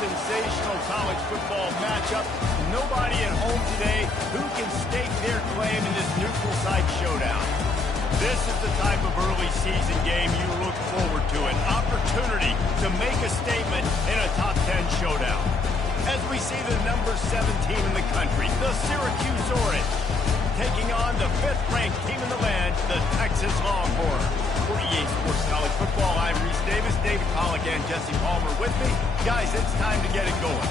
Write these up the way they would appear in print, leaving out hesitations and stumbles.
sensational college football matchup. Nobody at home today who can stake their claim in this neutral site showdown. This is the type of early season game you look forward to, an opportunity to make a statement in a top 10 showdown. As we see the number 7 team in the country, the Syracuse Orange, taking on the 5th-ranked team in the land, the Texas Longhorns. For EA Sports College Football, I'm Reese Davis, David Pollack, and Jesse Palmer with me. Guys, it's time to get it going.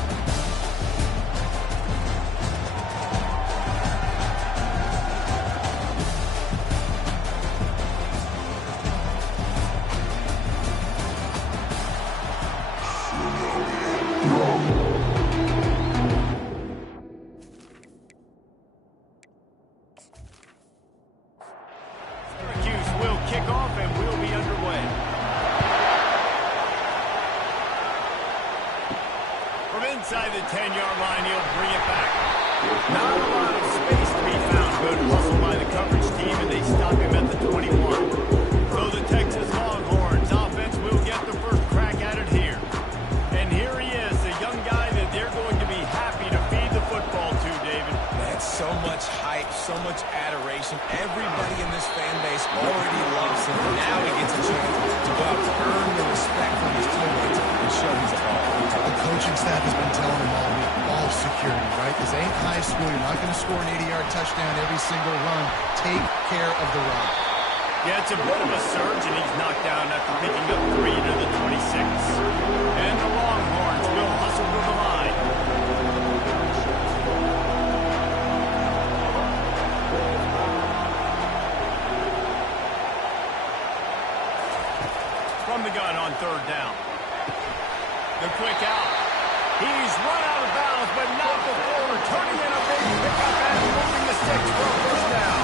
Inside the 10-yard line, he'll bring it back. Not a lot of space to be found. Good hustle by the coverage team, and they stop him at the 21. So the Texas Longhorns offense will get the first crack at it here. And here he is, a young guy that they're going to be happy to feed the football to, David. Man, so much hype, so much adoration. Everybody in this fan base already loves him. Now he gets a chance to go out and earn the respect from his teammates and show he's a baller. The coaching staff has been telling him all week, ball security, right? This ain't high school. You're not going to score an 80-yard touchdown every single run. Take care of the rock. Yeah, it's a bit of a surge, and he's knocked down after picking up 3 to the 26. And the Longhorns will hustle to the line. From the gun on 3rd down. The quick out. He's run out of bounds, but not before turning in a big pickup and moving the sticks for a first down.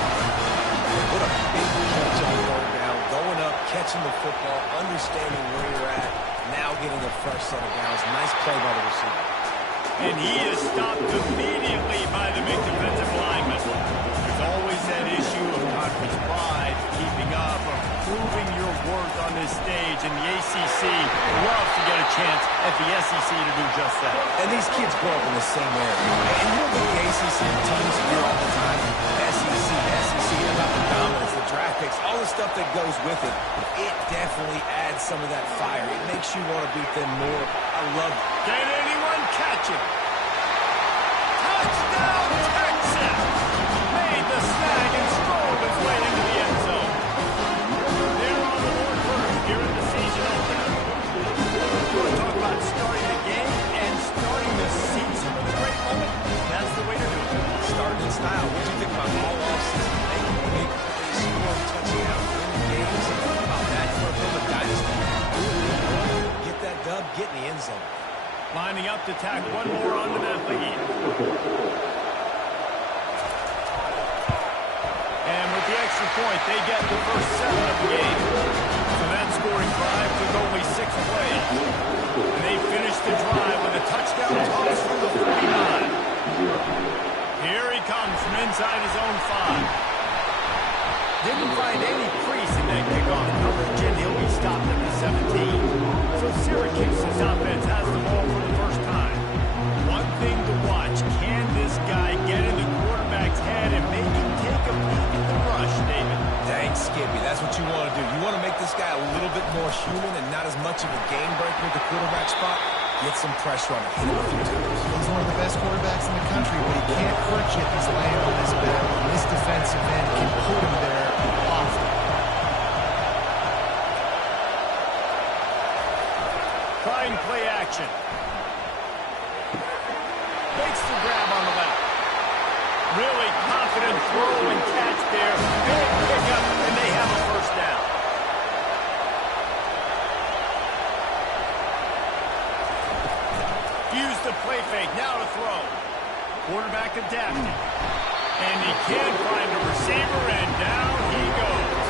What a big catch on third down. Going up, catching the football, understanding where you're at, now getting a fresh set of downs. Nice play by the receiver. And he is stopped immediately by the big defensive lineman. There's always that issue of conference pride, keeping up, or proving your worth on this stage, and the ACC loves to get a chance at the SEC to do just that. And these kids grow up in the same area. And you don't think the ACC teams hear all the time, SEC about the dominance, the draft picks, all the stuff that goes with it. It definitely adds some of that fire. It makes you want to beat them more. I love it. Can anyone catch it? Touchdown, Texas! Made the snag and strolled his way into the end zone. They're on the board first here in the season opener. We're going to talk about starting the game and starting the season with a great moment. That's the way to do it. Starting in style. What do you think about all offseason? Making big plays, scoring touchdowns, winning games. How about that for a dynasty? Get that dub, get in the end zone. Lining up to tack one more onto that lead. And with the extra point, they get the first 7 of the game. So that scoring drive took only 6 plays. And they finished the drive with a touchdown toss from the 49. Here he comes from inside his own 5. Didn't find any crease in that kickoff coverage, and he'll be stopped at the 17. So Syracuse's offense has the ball for the first time. One thing to watch, can this guy get in the quarterback's head and make him take a peek at the rush, David? Dang, Skippy, that's what you want to do. You want to make this guy a little bit more human and not as much of a game breaker at the quarterback spot. Get some pressure on him, hit him a few times. He's one of the best quarterbacks in the country, but he can't hurt you if he's laying on his back. And this defensive end can put him there often. Trying play action. Makes the grab on the left. Really confident throw and catch there. Big pickup, and they have a first down. Use the play fake, now to throw. Quarterback adapting. And he can't find a receiver, and down he goes.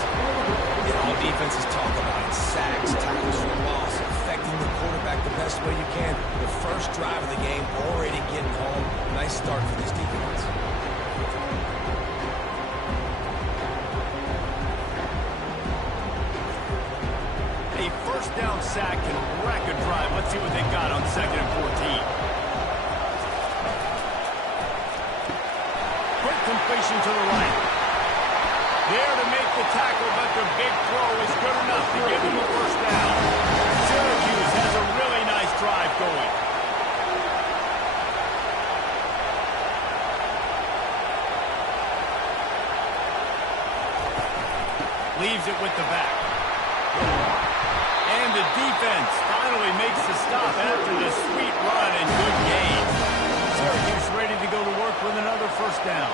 All defenses talk about it. Sacks, tackles for loss, affecting the quarterback the best way you can. The first drive of the game, already getting home. Nice start for this defense. A first down sack can wreck a drive. Let's see what they got on 2nd and 14. Quick completion to the right. There to make the tackle, but the big throw is good enough to give them a first down. Syracuse has a really nice drive going. Leaves it with the back. And the defense finally makes the stop after this sweet run and good gain. Syracuse ready to go to work with another first down.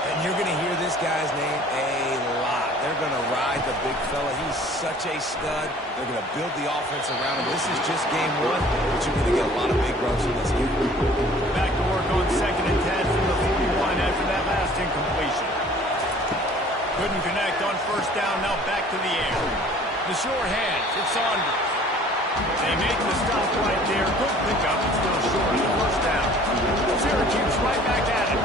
And you're going to hear this guy's name a lot. They're going to ride the big fella. He's such a stud. They're going to build the offense around him. This is just game one, but you're going to get a lot of big runs from this game. Back to work on 2nd and 10 from the 41 after that last incompletion. Couldn't connect on first down. Now back to the air. The short hands. It's Saunders. They make the stop right there. Good pickup. It's still short of the first down. Syracuse right back at it.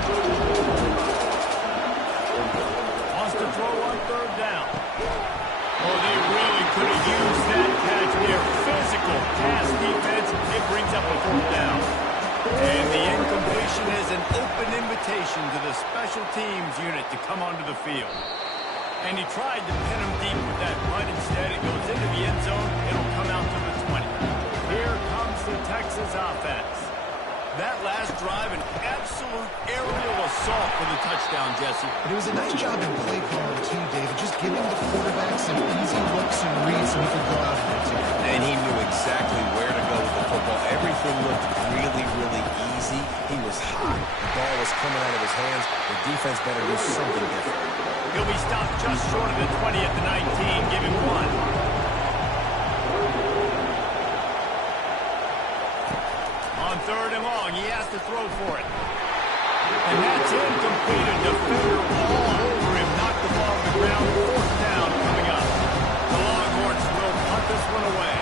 Wants to throw on 3rd down. Oh, they really could have used that catch there. Physical pass defense. It brings up a 4th down. And the incompletion is an open invitation to the special teams unit to come onto the field. And he tried to pin him deep with that punt. Instead, it goes into the end zone. It'll come out to the 20. Here comes the Texas offense. That last drive, an absolute aerial assault for the touchdown, Jesse. But it was a nice job in play calling, too, David. Just giving the quarterback some easy looks and reads so he could go out there, too. And he knew exactly where to go with the football. Everything looked really, really easy. He was hot. The ball was coming out of his hands. The defense better do something different. He'll be stopped just short of the 20 at the 19. Give him 1. On 3rd and long, he has to throw for it. And that's incomplete. A defender all over him. Knocked the ball on the ground. 4th down coming up. The Longhorns will punt this one away.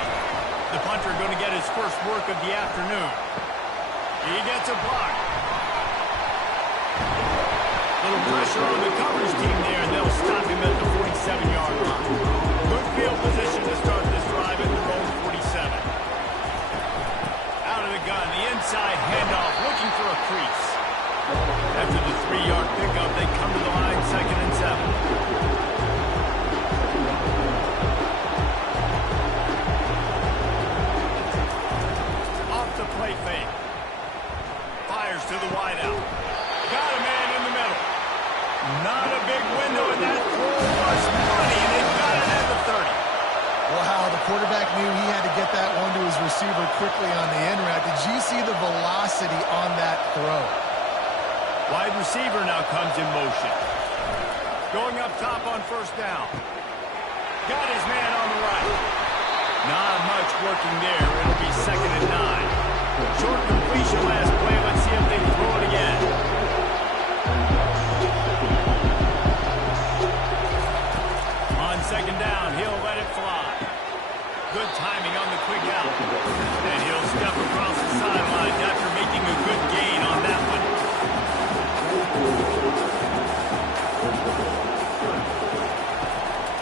The punter going to get his first work of the afternoon. He gets a block. Little pressure on the coverage team there, and they'll stop him at the 47-yard line. Good field position to start this drive at their own 47. Out of the gun, the inside handoff, looking for a crease. After the 3-yard pickup, they come to the line, 2nd and 7. Off the play fake. Fires to the wideout. Got a man in the middle. Not a big window, and that throw was money, and they got it at the 30. Wow, the quarterback knew he had to get that one to his receiver quickly on the end route. Did you see the velocity on that throw? Wide receiver now comes in motion. Going up top on first down. Got his man on the right. Not much working there. It'll be 2nd and 9. Short completion last play. Let's see if they can throw it again. On 2nd down, he'll let it fly. Good timing on the quick out. And he'll step across the sidelines after making a good gain on that one.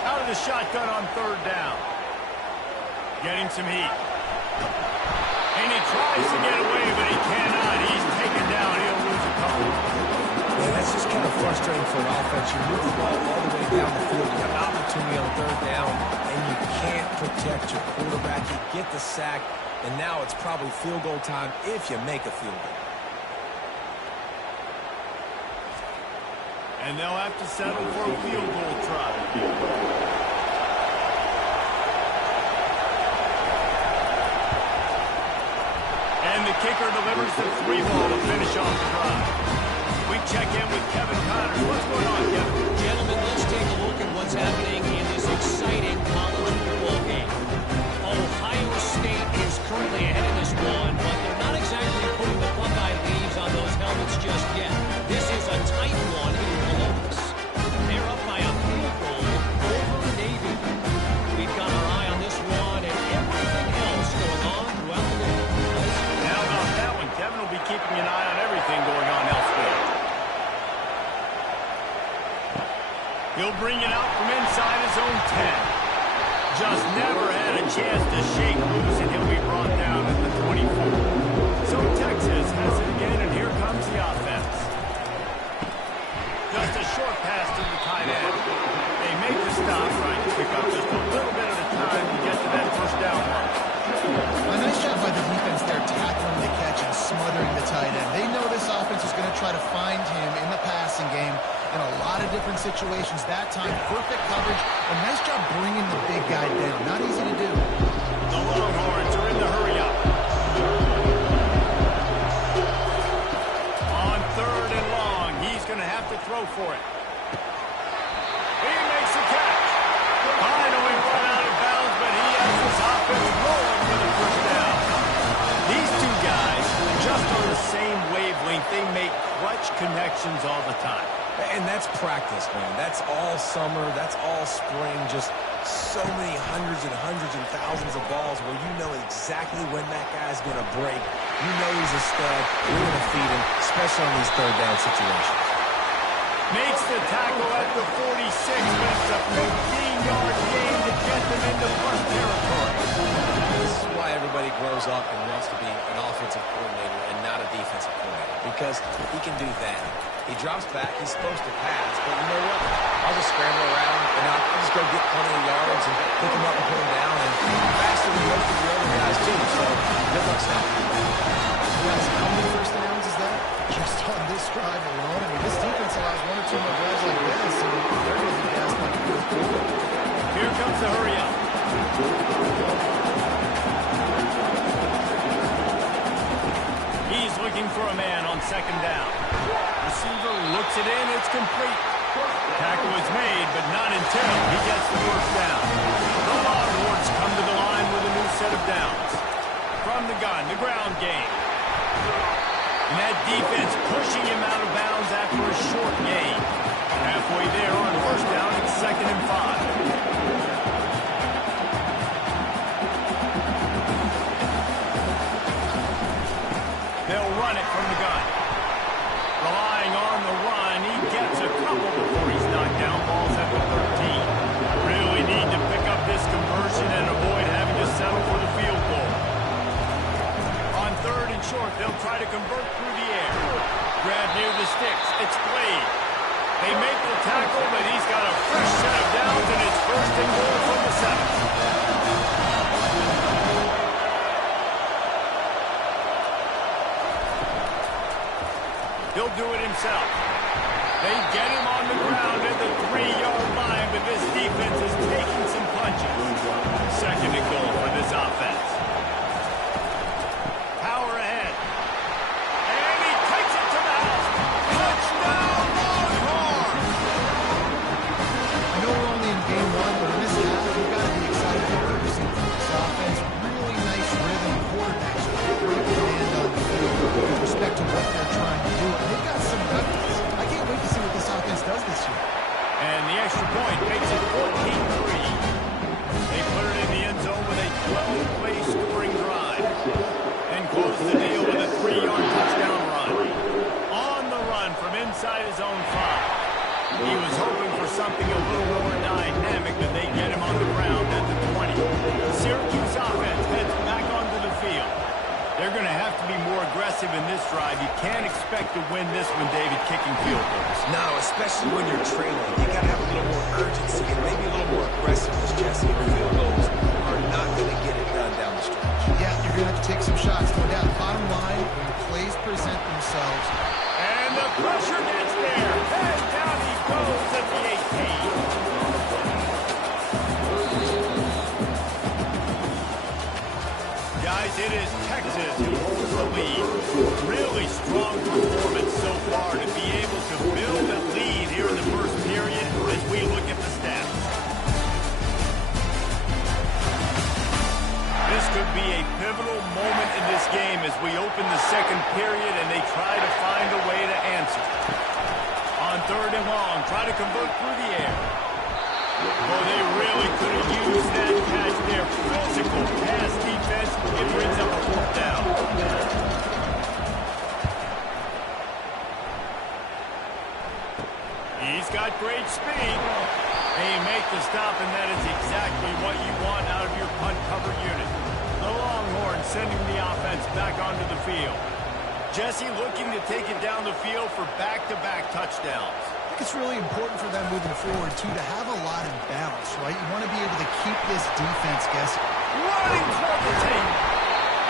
Out of the shotgun on 3rd down. Getting some heat. And he tries to get away, but he cannot. He's taken down. He'll lose a couple. Yeah, that's just kind of frustrating for an offense. You move the ball all the way down the field. You have an opportunity on 3rd down, and you can't protect your quarterback. You get the sack, and now it's probably field goal time if you make a field goal. And they'll have to settle for a field goal try. And the kicker delivers the 3 ball to finish off the drive. We check in with Kevin Connors. What's going on, Kevin? Gentlemen, let's take a look at what's happening in this exciting college football game. Ohio State is currently ahead in this one, but they're not exactly putting the Buckeye leaves on those helmets just yet. This is a tight one in Columbus. They're up by a field goal over Navy. We've got our eye on this one and everything else going on throughout the league. How about that one? Kevin will be keeping an eye on everything going on elsewhere. He'll bring it out from inside his own 10. just never had a chance to shake loose, and he'll be brought down at the 24. So Texas has it again, and here comes the offense. Just a short pass to the tight end. They make the stop, trying to pick up just a little bit at a time to get to that first down line. A nice job by the defense there, tackling the catch and smothering the tight end. They know this offense is going to try to find him in the passing game in a lot of different situations. That time, perfect coverage. A nice job bringing the big guy down. Not easy to do. The Longhorns are in the hurry-up. On 3rd and long, he's going to have to throw for it. He makes the catch. Finally run out of bounds, but he has his offense rolling for the first down. These two guys, just on the same wavelength, they make clutch connections all the time. And that's practice, man. That's all summer. That's all spring. Just so many hundreds and thousands of balls where you know exactly when that guy's going to break. You know he's a stud. You're going to feed him, especially on these 3rd down situations. Makes the tackle at the 46, but it's a 15-yard gain to get them into plus territory. This is why everybody grows up and wants to be an offensive coordinator and not a defensive coordinator, because he can do that. He drops back. He's supposed to pass, but you know what? I'll just scramble around, and I'll just go get plenty of yards and pick him up and put him down, and faster than most of the other guys, too. So, good luck stopping. Guys, how many first downs is that? Just on this drive alone. I mean, this defense allows 1 or 2 more drives like this, and they're going to be gassed like a good quarter. Here comes the hurry-up. He's looking for a man on 2nd down. Receiver looks it in. It's complete. Tackle is made, but not until he gets the first down. The Longhorns come to the line with a new set of downs. From the gun, the ground game. And that defense pushing him out of bounds after a short gain. Halfway there on first down, it's 2nd and 5. They'll run it from the gun. Relying on the run, he gets a couple before he's knocked down. Ball's at the 13. Really need to pick up this conversion and avoid having to settle for the field goal. On 3rd and short, they'll try to convert through the air. Grab near the sticks. It's played. They make the tackle, but he's got a fresh set of downs, and it's 1st and goal from the 7th. He'll do it himself. They get him on the ground at the 3-yard line, but this defense is taking some punches. 2nd and goal for this offense. Power ahead. And he takes it to the house. Touchdown, Longhorns! I know we're only in game 1, but in this half, we've got to be excited about what we're seeing from this offense. Really nice rhythm. Quarterbacks with great command on the field with respect to what they're trying to do. And they've got some weapons. I can't wait to see what this offense does this year. And the extra point makes it 14-3. They put it in the end zone with a 12-play scoring drive. And close the deal with a 3-yard touchdown run. On the run from inside his own 5. He was hoping for something a little more dynamic, but they get him on the ground at the 20. The Syracuse offense heads back onto the field. They're going to have to be more aggressive in this drive. You can't expect to win this one, David, kicking field goals. No, especially when you're trailing. You got to have a little more urgency and maybe a little more aggressiveness, Jesse. Field goals are not going to get it done down the stretch. Yeah, you're going to have to take some shots. No doubt. Bottom line, when the plays present themselves. And the pressure gets there. And down he goes at the 18. Guys, it is Texas who holds the lead. Really strong performance so far to be able to build a lead here in the first period as we look at the stats. This could be a pivotal moment in this game as we open the second period and they try to find a way to answer. On 3rd and long, try to convert through the air. Well, they really could have used that catch there. Physical pass defense. It brings up a 4th down. He's got great speed. And you make the stop, and that is exactly what you want out of your punt cover unit. The Longhorns sending the offense back onto the field. Jesse looking to take it down the field for back-to-back touchdowns. I think it's really important for them moving forward, too, to have a lot of balance, right? You want to be able to keep this defense guessing. Running toward the tape.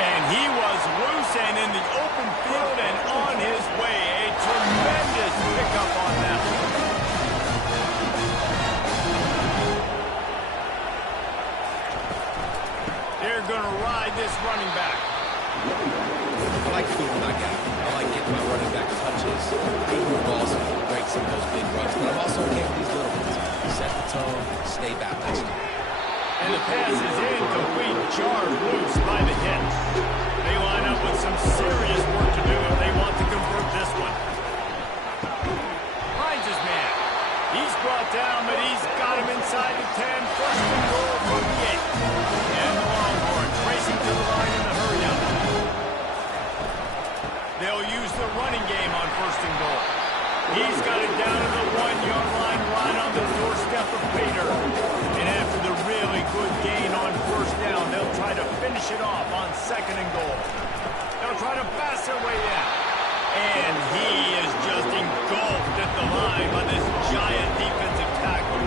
And he was loose and in the open field and on his way. A tremendous pickup on that one. They're going to ride this running back. I like feeding my guy. I like getting my running back touches. He also break some of those big runs. But I'm also okay with these little ones. Set the tone, stay balanced. And the pass is incomplete, jarred loose by the hit. They line up with some serious work to do if they want to convert this one. Finds his man. He's brought down, but he's got him inside the 10. First and goal from the 8. And the Longhorns racing to the line in the hurry-up. They'll use the running game on first and goal. He's got it down to the 1-yard line right on the doorstep of Pater. And after the really good gain on first down, they'll try to finish it off on second and goal. They'll try to pass their way in. And he is just engulfed at the line by this giant defensive tackle.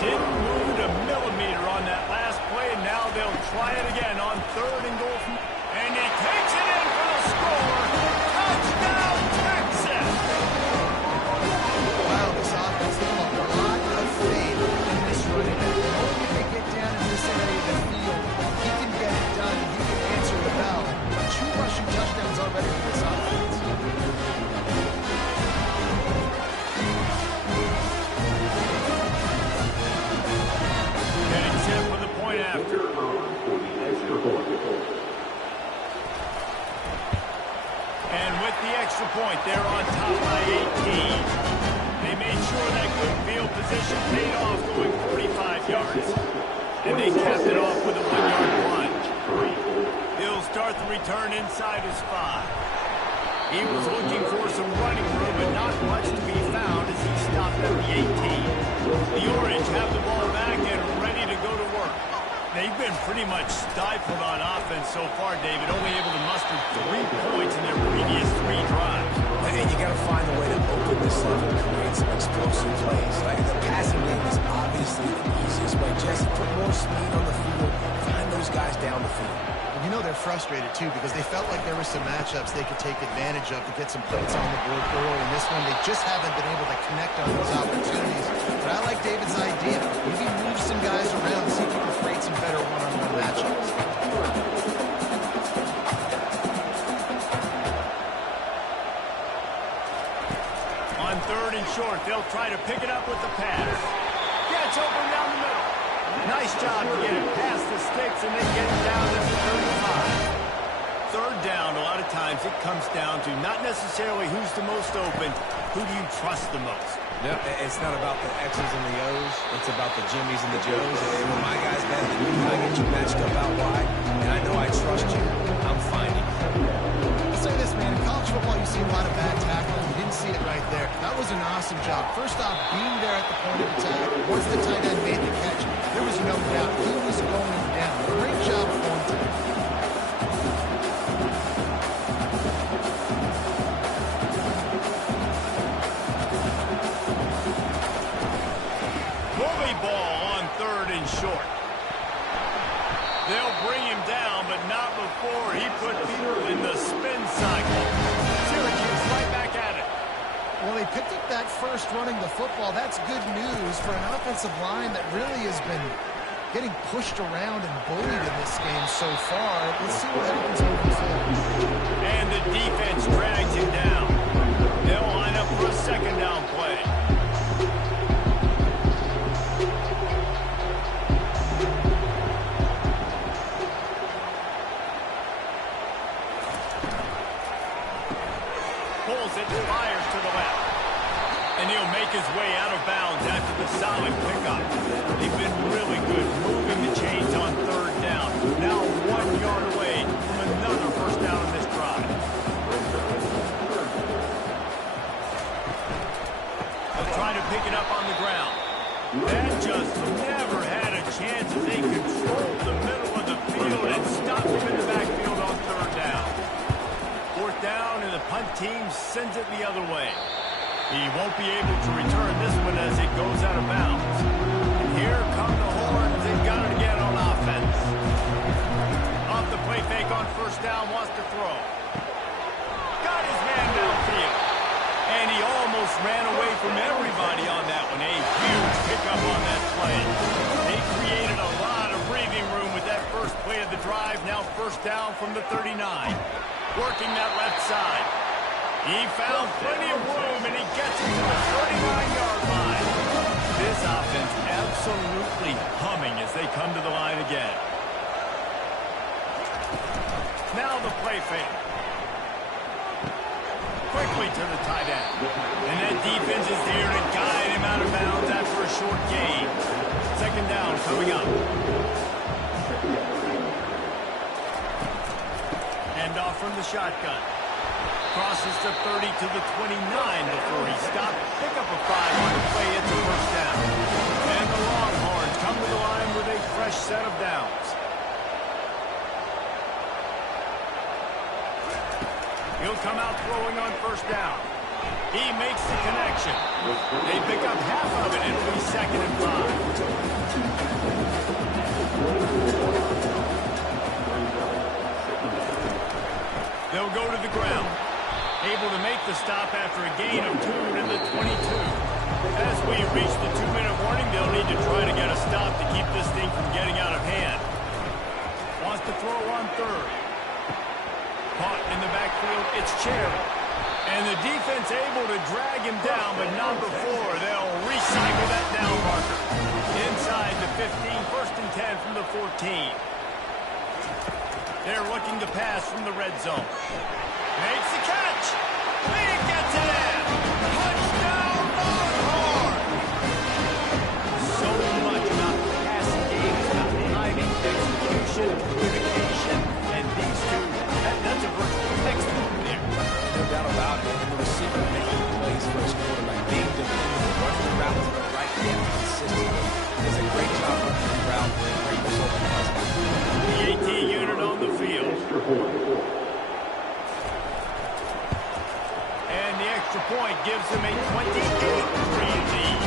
Didn't move a millimeter on that last play, and now they'll try it again on third and goal. And he takes it in for the score. Touchdown, Texas! Wow, this offense, they have a lot of faith in this running back. The moment they get down in this area of the field, he can get it done, and he can answer the bell. 2 rushing touchdowns already for this offense. Getting set for the point after. And with the extra point, they're on top by 18. They made sure that good field position paid off going 45 yards. And they capped it off with a 1-yard plunge. He'll start the return inside his 5. He was looking for some running room, but not much to be found as he stopped at the 18. The Orange have the ball back and ready to go to work. They've been pretty much stifled on offense so far, David, only able to muster 3 points in their previous 3 drives. And you got to find a way to open this up and create some explosive plays. Like the passing game is obviously the easiest way. Just put more speed on the field, find those guys down the field. You know they're frustrated, too, because they felt like there were some matchups they could take advantage of to get some points on the board early. In this one, they just haven't been able to connect on those opportunities. But I like David's idea. Maybe move some guys around, see if you can create some better one-on-one matchups. On third and short, they'll try to pick it up with the pass. Gets open down the middle. Nice job to get it past the sticks and then get it down to the 35. Third down, a lot of times it comes down to not necessarily who's the most open, who do you trust the most? Yep, it's not about the X's and the O's. It's about the Jimmies and the Joes. And when my guy's better than you, I get you matched up out wide, and I know I trust you, I'm finding you. I'll say this, man. In college football, you see a lot of bad tackling. You didn't see it right there. That was an awesome job. First off, being there at the point of attack. Once the tight end made the catch, there was no doubt he was going down. Great job of going to him. Bully ball on third and short. They'll bring him down, but not before he put people in the spin cycle. Syracuse right back at it. Well, they picked up that first running the football. That's good news for an offensive line that really has been getting pushed around and bullied in this game so far. Let's see what happens moving forward. And the defense drags him down. They'll line up for a second down play. Pulls it, fires to the left. And he'll make his way out of bounds after the solid pickup. They've been really good moving the chains on third down. Now 1 yard away from another first down on this drive. They'll try to pick it up on the ground. That just never had a chance as they controlled the middle of the field and stopped him in the backfield on third down. Fourth down, and the punt team sends it the other way. He won't be able to return this one as it goes out of bounds. And here come the Horns. They've got it again on offense. Off the play fake on first down, wants to throw. Got his man downfield. And he almost ran away from everybody on that one. A huge pickup on that play. They created a lot of breathing room with that first play of the drive. Now first down from the 39. Working that left side. He found plenty of room, and he gets it to the 39-yard line. This offense absolutely humming as they come to the line again. Now the play fake. Quickly to the tight end. And that defense is there to guide him out of bounds after a short gain. Second down coming up. Hand off from the shotgun. Crosses the 30 to the 29 before he stopped. Pick up a 5 on the play. It's a first down. And the Longhorns come to the line with a fresh set of downs. He'll come out throwing on first down. He makes the connection. They pick up half of it. It'll be second and 5. They'll go to the ground. Able to make the stop after a gain of 2 to the 22. As we reach the 2-minute warning, they'll need to try to get a stop to keep this thing from getting out of hand. Wants to throw on third. Caught in the backfield, it's Cherry. And the defense able to drag him down, but not before they'll recycle that down marker. Inside the 15, first and 10 from the 14. They're looking to pass from the red zone. Makes the catch. He gets it in. Touchdown, Longhorns! So much about the passing game is about timing, execution, communication, and these two, that's a virtual textbook there. No doubt about it. And the receiver making plays for his quarterback, being dependent, running the route to the right hand consistently. Does a great job running the route, great result. The AT unit on the field. And the extra point gives them a 28-3 lead.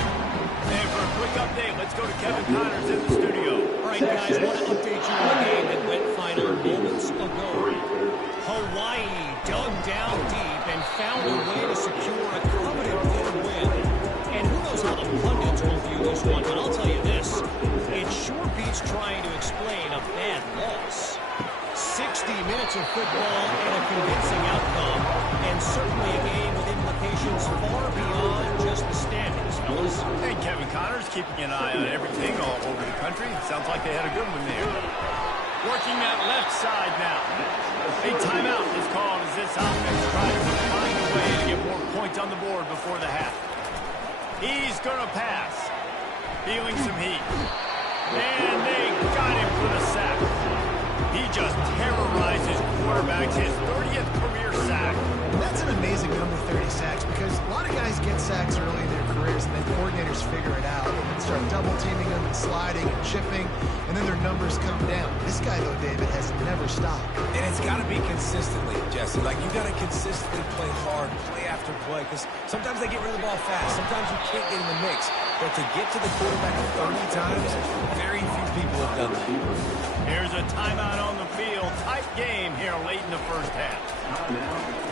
And for a quick update, let's go to Kevin Connors in the studio. All right, guys, want to update you on a game that went final moments ago. Hawaii dug down deep and found a way to secure a coveted third win. And who knows how the pundits will view this one, but I'll tell you this. It sure beats trying to explain a bad loss. 60 minutes of football and a convincing outcome, and certainly a game with implications far beyond just the standings, fellas. Hey, Kevin Connors keeping an eye on everything all over the country. Sounds like they had a good one there. Working that left side now. A timeout is called as this offense tries to find a way to get more points on the board before the half. He's going to pass. Feeling some heat. And they got him for the sack. He just terrorizes quarterbacks, his 30th career sack. That's an amazing number, 30 sacks, because a lot of guys get sacks early in their careers, and then coordinators figure it out and start double-teaming them and sliding and chipping, and then their numbers come down. This guy, though, David, has never stopped. And it's got to be consistently, Jesse. Like, you got to consistently play hard, play after play, because sometimes they get rid of the ball fast. Sometimes you can't get in the mix. But to get to the quarterback 30 times, very few people have done that. Here's a timeout on the field. Tight game here late in the first half.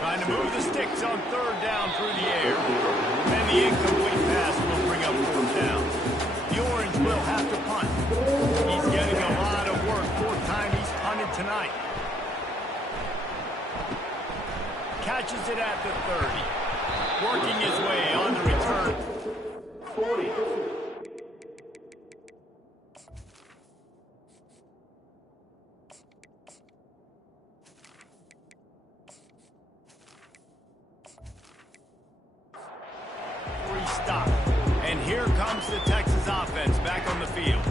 Trying to move the sticks on third down through the air. And the incomplete pass will bring up fourth down. The Orange will have to punt. He's getting a lot of work. Fourth time he's punted tonight. Catches it at the 30. Working his way on the return. 40. Stop. And here comes the Texas offense back on the field.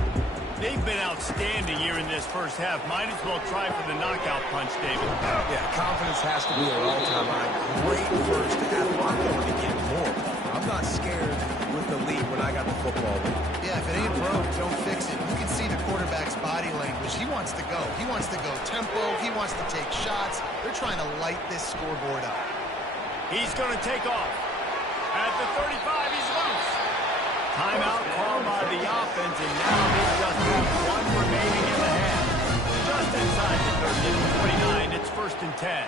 They've been outstanding here in this first half. Might as well try for the knockout punch, David. Yeah, confidence has to be at all-time high. Great first half. I'm going to get more. I'm not scared with the lead when I got the football. Yeah, if it ain't broke, don't fix it. You can see the quarterback's body language. He wants to go. He wants to go tempo. He wants to take shots. They're trying to light this scoreboard up. He's going to take off. At the 35, he's loose. Timeout called by the offense, and now they just have one remaining in the half. Just inside the 30 29, it's 1st and 10.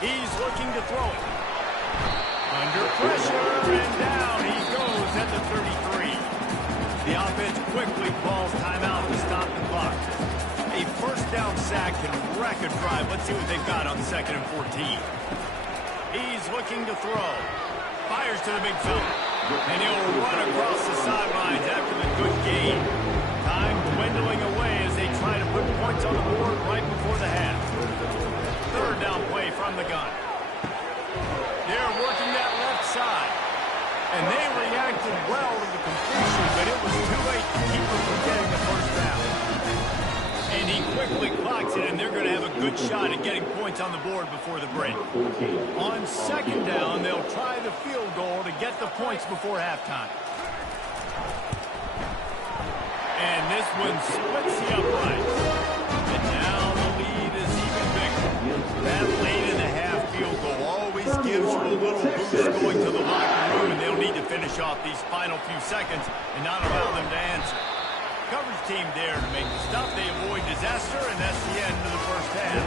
He's looking to throw it. Under pressure, and down he goes at the 33. The offense quickly calls timeout to stop the clock. A 1st down sack can wreck a drive. Let's see what they've got on 2nd and 14. He's looking to throw. Fires to the big fella. And he'll run across the sidelines after the good gain. Time dwindling away as they try to put points on the board right before the half. 3rd down play from the gun. They're working that left side. And they reacted well to the completion, but it was too late to keep them from getting the 1st down. And he quickly clocks it, and they're going to have a good shot at getting points on the board before the break. On 2nd down, they'll try the field goal to get the points before halftime. And this one splits the uprights. And now the lead is even bigger. That late in the half field goal always gives you a little boost going to the locker room, and they'll need to finish off these final few seconds and not allow them to answer. Coverage team there to make the stop. They avoid disaster, and that's the end of the 1st half.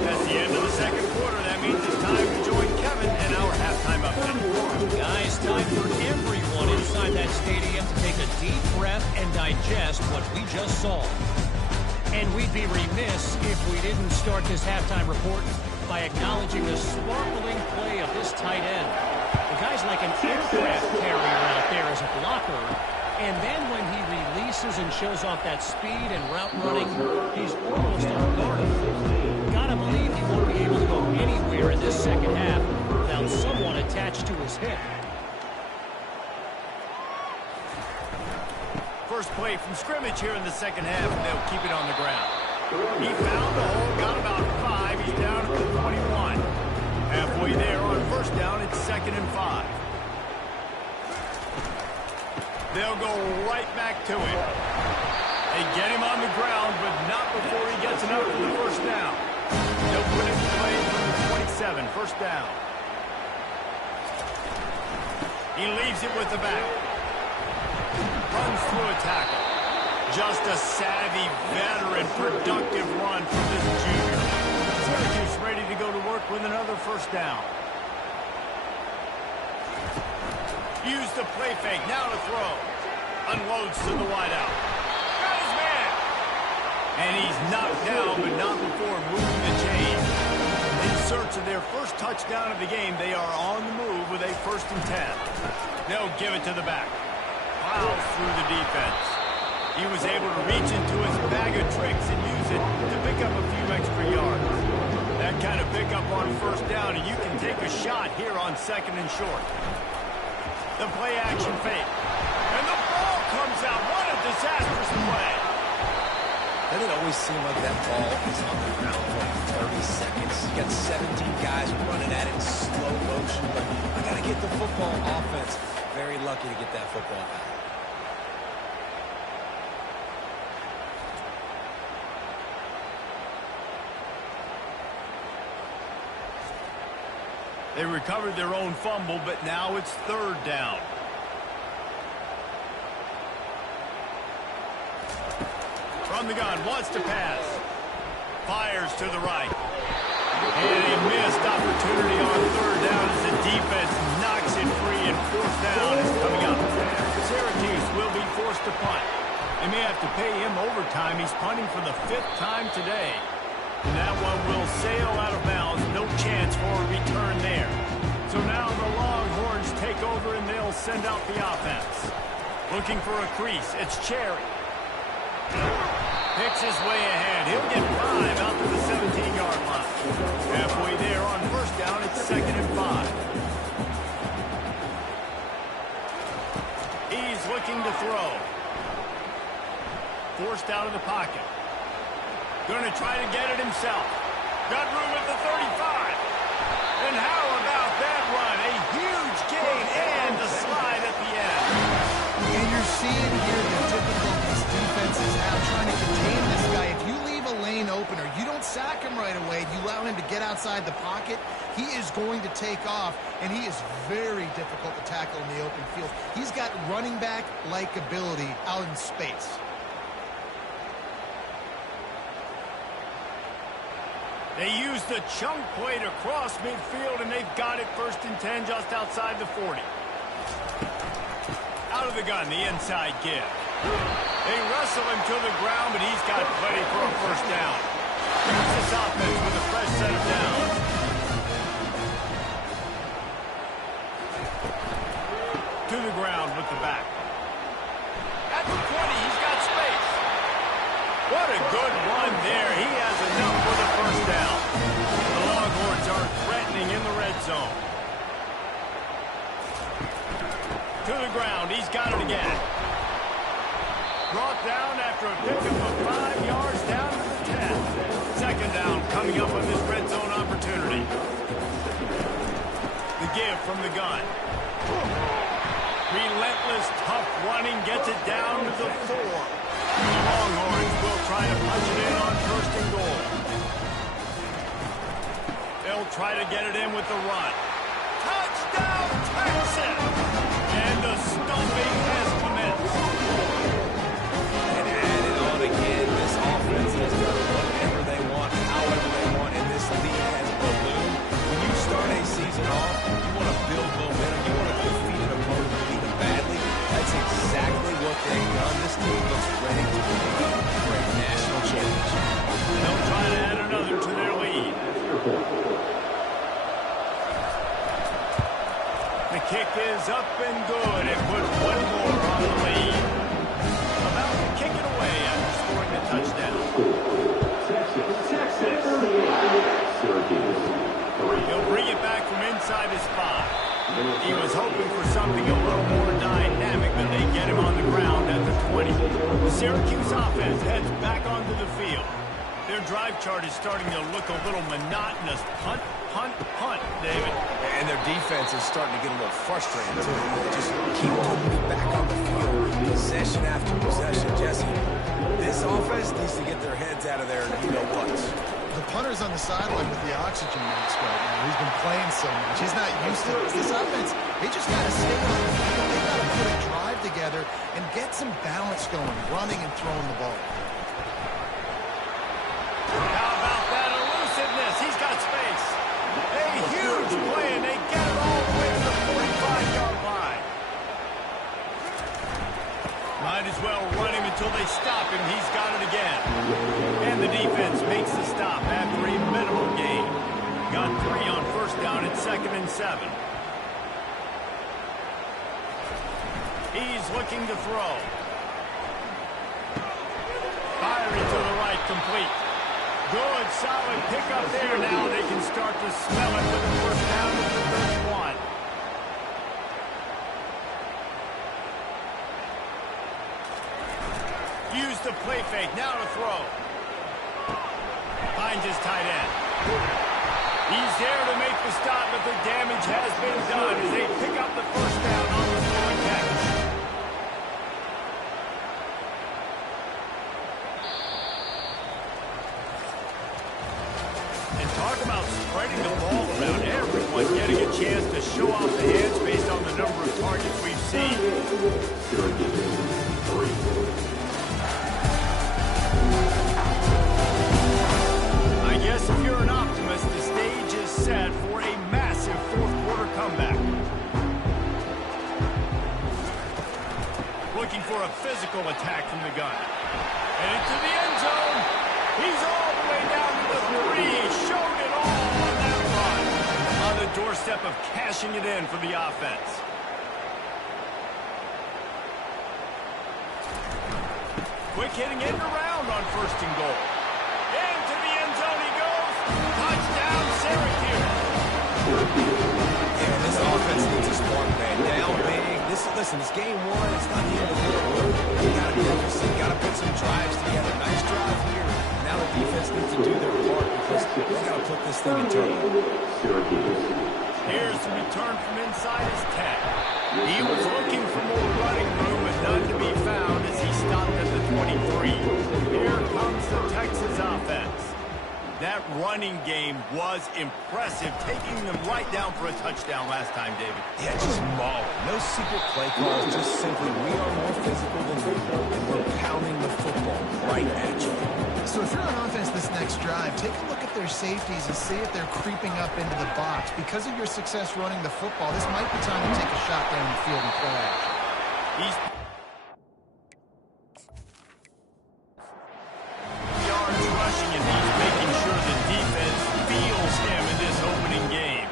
That's the end of the 2nd quarter. That means it's time to join Kevin and our halftime update. Guys, time for everyone inside that stadium to take a deep breath and digest what we just saw. And we'd be remiss if we didn't start this halftime report by acknowledging the sparkling play of this tight end. The guy's like an aircraft carrier out there as a blocker. And then when he releases and shows off that speed and route running, he's almost unguardable. Gotta believe he won't be able to go anywhere in this 2nd half without someone attached to his hip. First play from scrimmage here in the 2nd half, and they'll keep it on the ground. He found the hole, got about 5. He's down at the 21. Halfway there on 1st down, it's 2nd and 5. They'll go right back to it. They get him on the ground, but not before he gets enough for the 1st down. They'll put him in play from the 27, 1st down. He leaves it with the back. Runs through a tackle. Just a savvy, veteran, productive run from this junior. Syracuse ready to go to work with another 1st down. Use the play fake, now to throw. Unloads to the wideout. Got his man! And he's knocked down, but not before moving the chain. In search of their 1st touchdown of the game, they are on the move with a 1st and 10. They'll give it to the back. Plows through the defense. He was able to reach into his bag of tricks and use it to pick up a few extra yards. That kind of pickup on 1st down, and you can take a shot here on 2nd and short. The play action fake. And the ball comes out. What a disastrous play. Doesn't it always seem like that ball is on the ground for like 30 seconds? You got 17 guys running at it in slow motion, but I got to get the football offense. Very lucky to get that football back. They recovered their own fumble, but now it's 3rd down. From the gun, wants to pass. Fires to the right. And a missed opportunity on 3rd down as the defense knocks it free, and 4th down is coming up. Syracuse will be forced to punt. They may have to pay him overtime. He's punting for the 5th time today. And that one will sail out of bounds. No chance for a return there. So now the Longhorns take over, and they'll send out the offense. Looking for a crease. It's Cherry. Picks his way ahead. He'll get 5 out to the 17-yard line. Halfway there on 1st down, it's 2nd and 5. He's looking to throw. Forced out of the pocket. Going to try to get it himself. Got room at the 35. And how about that run? A huge gain and a slide at the end. And you're seeing here the difficulties defenses have trying to contain this guy. If you leave a lane open or you don't sack him right away, you allow him to get outside the pocket, he is going to take off, and he is very difficult to tackle in the open field. He's got running back-like ability out in space. They use the chunk play to cross midfield, and they've got it 1st and 10 just outside the 40. Out of the gun, the inside give. They wrestle him to the ground, but he's got plenty for a 1st down. Here's this offense with a fresh set of downs. To the ground with the back. At the 20, he's got space. What a good run there. He has enough for the 1st down. The Longhorns are threatening in the red zone. To the ground. He's got it again. Brought down after a pickup of 5 yards down to the 10. 2nd down coming up on this red zone opportunity. The give from the gun. Relentless, tough running gets it down to the 4. The Longhorns will try to punch it in on 1st and goal. They'll try to get it in with the run. Touchdown, Texas! And the stumping has commenced. And add it on again. This offense has done whatever they want, however they want, and this lead has ballooned. When you start a season off, you want to build momentum. You want to defeat an opponent who beat them badly. That's exactly what they've done. This team looks ready to compete for a national championship. They'll try to add another to their lead. The kick is up and good and put one more on the lead. About to kick it away after scoring the touchdown. He'll bring it back from inside his 5. He was hoping for something a little more dynamic, but they get him on the ground at the 20. The Syracuse offense heads back onto the field. Their drive chart is starting to look a little monotonous. Punt, punt, punt, David. And their defense is starting to get a little frustrated, too. They just keep putting me back on the field, possession after possession. Jesse, this offense needs to get their heads out of there, you know what. The punter's on the sideline with the oxygen mask right now. He's been playing so much. He's not used to this. This offense, they just got to stay on the field. They got to put a drive together and get some balance going, running and throwing the ball. How about that elusiveness? He's got space. A huge play, and they get it all the way to the 45-yard line. Might as well run him until they stop him. He's got it again. And the defense makes the stop after a minimal gain. Got 3 on 1st down at 2nd and 7. He's looking to throw. Firing to the right, complete. Good, solid pickup there. Now they can start to smell it with the 1st down at the 31. Use the play fake, now to throw. Finds his tight end. He's there to make the stop, but the damage has been done as they pick up the 1st down on the throwing catch. And talk about spreading the ball around. Everyone getting a chance to show off the hands based on the number of targets we've seen. I guess if you're an optimist, the stage is set for a massive 4th quarter comeback. Looking for a physical attack from the gun. And into the end zone. He's all the way down to the 3. Showed it all on that run. On the doorstep of cashing it in for the offense. Quick hitting end around on 1st and goal. Into the end zone he goes. Touchdown, Syracuse. Yeah, this offense needs a spark, man. Down big. Listen, this game 1, it's not the end of the world. You got to be interested. Got to put some drives together. Nice drive here. Now the defense needs to do their part because they got to put this thing in turbo. Here's the return from inside his 10. He was looking for more running room, but none to be found as he stopped at the 23. Here comes the Texas offense. That running game was impressive, taking them right down for a touchdown last time, David. Yeah, just mauling. No secret play calls, just simply we are more physical than you, and we're pounding the football right at you. So if you're on offense this next drive, take a look at their safeties and see if they're creeping up into the box. Because of your success running the football, this might be time to take a shot down the field and play action. He's yards rushing, and he's making sure the defense feels him in this opening game.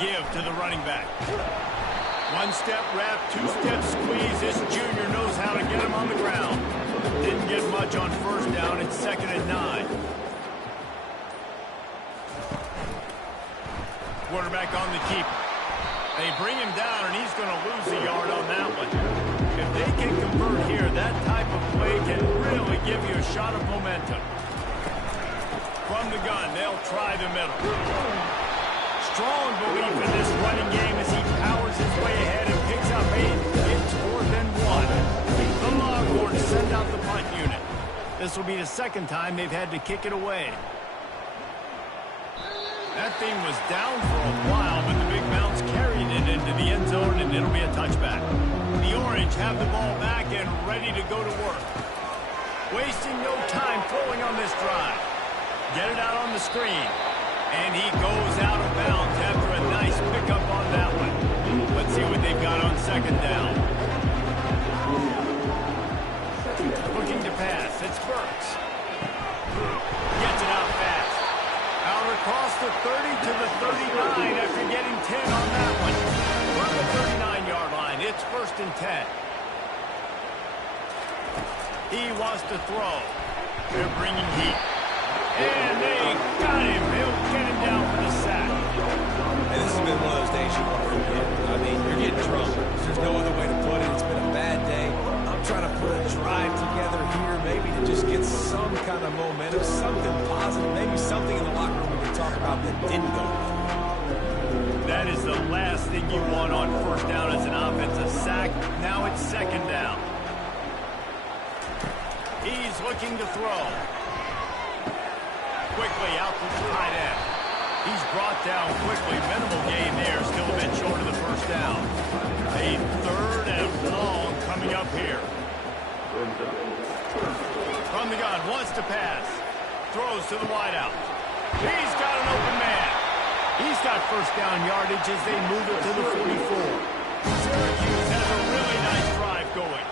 Give to the running back. One-step wrap, two-step squeeze. This junior knows how to get him on the ground. Didn't get much on first down. It's 2nd and 9. Quarterback on the keeper. They bring him down, and he's going to lose a yard on that one. If they can convert here, that type of play can really give you a shot of momentum. From the gun, they'll try the middle. Strong belief in this running game as he powers his way ahead and picks up 8. It's 4th and 1. The Longhorns send out the punt unit. This will be the second time they've had to kick it away. That thing was down for a while, but the big bounce carried it into the end zone, and it'll be a touchback. The Orange have the ball back and ready to go to work. Wasting no time throwing on this drive. Get it out on the screen. And he goes out of bounds after a nice pickup on that one. Let's see what they've got on 2nd down. Looking to pass. It's Burks. Gets it out fast. Out across the 30 to the 39 after getting 10 on that one. From the 39-yard line, it's 1st and 10. He wants to throw. They're bringing heat. And they got him. He'll get him down for the sack. And this has been one of those days you want to forget. I mean, you're getting drunk. There's no other way to put it. It's been a bad day. I'm trying to put a drive together here, maybe to just get some kind of momentum, something positive, maybe something in the locker room we can talk about that didn't go well. That is the last thing you want on first down as an offensive sack. Now it's 2nd down. He's looking to throw. Quickly out to the tight end. He's brought down quickly. Minimal gain there. Still a bit short of the first down. A 3rd and long coming up here. From the gun. Wants to pass. Throws to the wideout. He's got an open man. He's got first down yardage as they move it to the 44. Syracuse has a really nice drive going.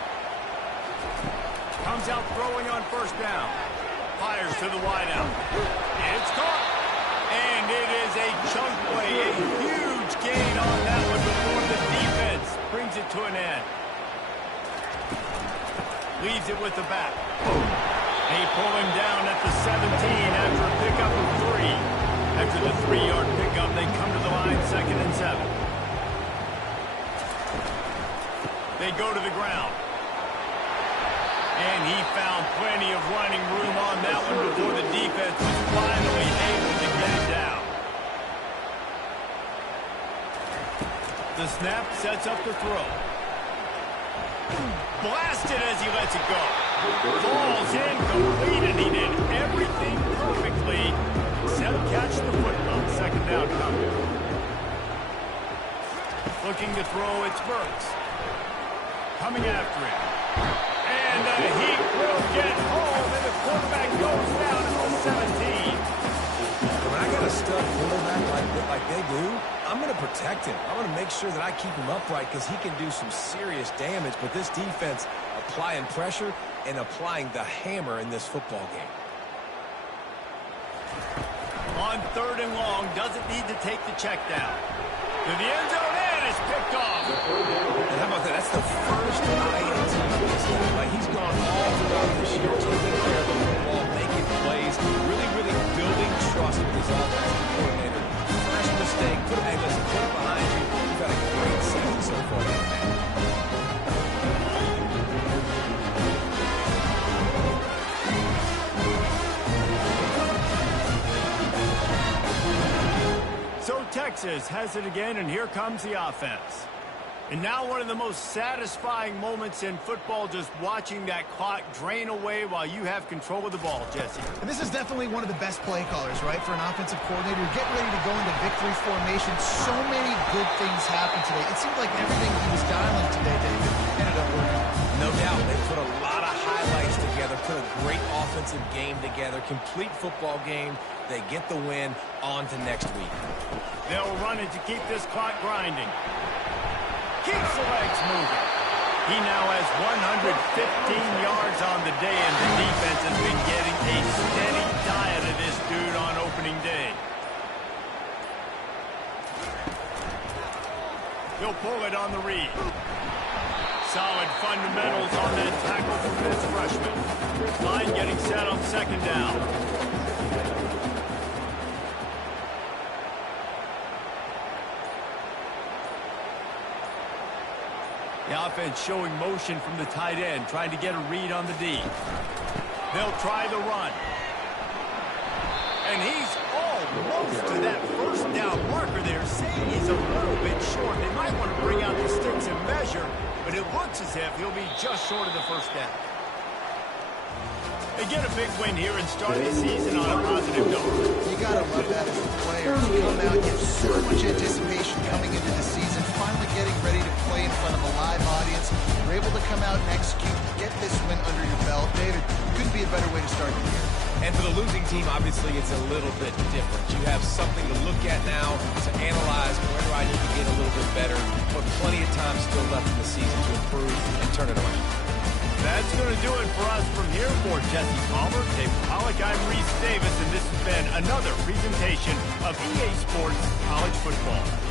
Comes out throwing on first down. Fires to the wideout. It's caught. And it is a chunk play. A huge gain on that one before the defense brings it to an end. Leaves it with the back. They pull him down at the 17 after a pickup of 3. After the 3-yard pickup, they come to the line 2nd and 7. They go to the ground. And he found plenty of running room on that one before the defense was finally able to get it down. The snap sets up the throw. Blasted as he lets it go. Falls incomplete, and he did everything perfectly except catch the football. 2nd down coming. Looking to throw, it's Burks. Coming after him. And the heat will get home, and the quarterback goes down at the 17. When I got a stud quarterback like they do, I'm going to protect him. I'm going to make sure that I keep him upright because he can do some serious damage. But this defense applying pressure and applying the hammer in this football game. On 3rd and long, doesn't need to take the check down. To the end zone, and it's picked off. And how about that? That's the first INT he's had. Like, he's gone all throughout this year, taking care of the football, making plays, really building trust with his offensive coordinator. First mistake, hey, listen, put it behind you. You've got a great season so far. blitzes, has it again, and here comes the offense. And now one of the most satisfying moments in football, just watching that clock drain away while you have control of the ball, Jesse. And this is definitely one of the best play callers, right, for an offensive coordinator. Getting ready to go into victory formation. So many good things happened today. It seemed like everything he was dialing today, David, ended up working. No doubt. They put a lot of highlights together, put a great offensive game together, complete football game. They get the win. On to next week. They'll run it to keep this clock grinding. Keeps the legs moving. He now has 115 yards on the day, and the defense has been getting a steady diet of this dude on opening day. He'll pull it on the read. Solid fundamentals on that tackle from this freshman. Line getting set on second down. The offense showing motion from the tight end, trying to get a read on the D. They'll try the run. And he's almost to that first down marker there, saying he's a little bit short. They might want to bring out the sticks and measure, but it looks as if he'll be just short of the first down. They get a big win here and start the season on a positive note. You gotta love that as a player. You come out, you have so much anticipation coming into the season, finally getting ready to play in front of a live audience. You're able to come out and execute, get this win under your belt. David, couldn't be a better way to start the year. And for the losing team, obviously, it's a little bit different. You have something to look at now, to analyze where do I need to get a little bit better, but plenty of time still left in the season to improve and turn it around. That's going to do it for us from here. For Jesse Palmer, Dave Pollock, I'm Reese Davis, and this has been another presentation of EA Sports College Football.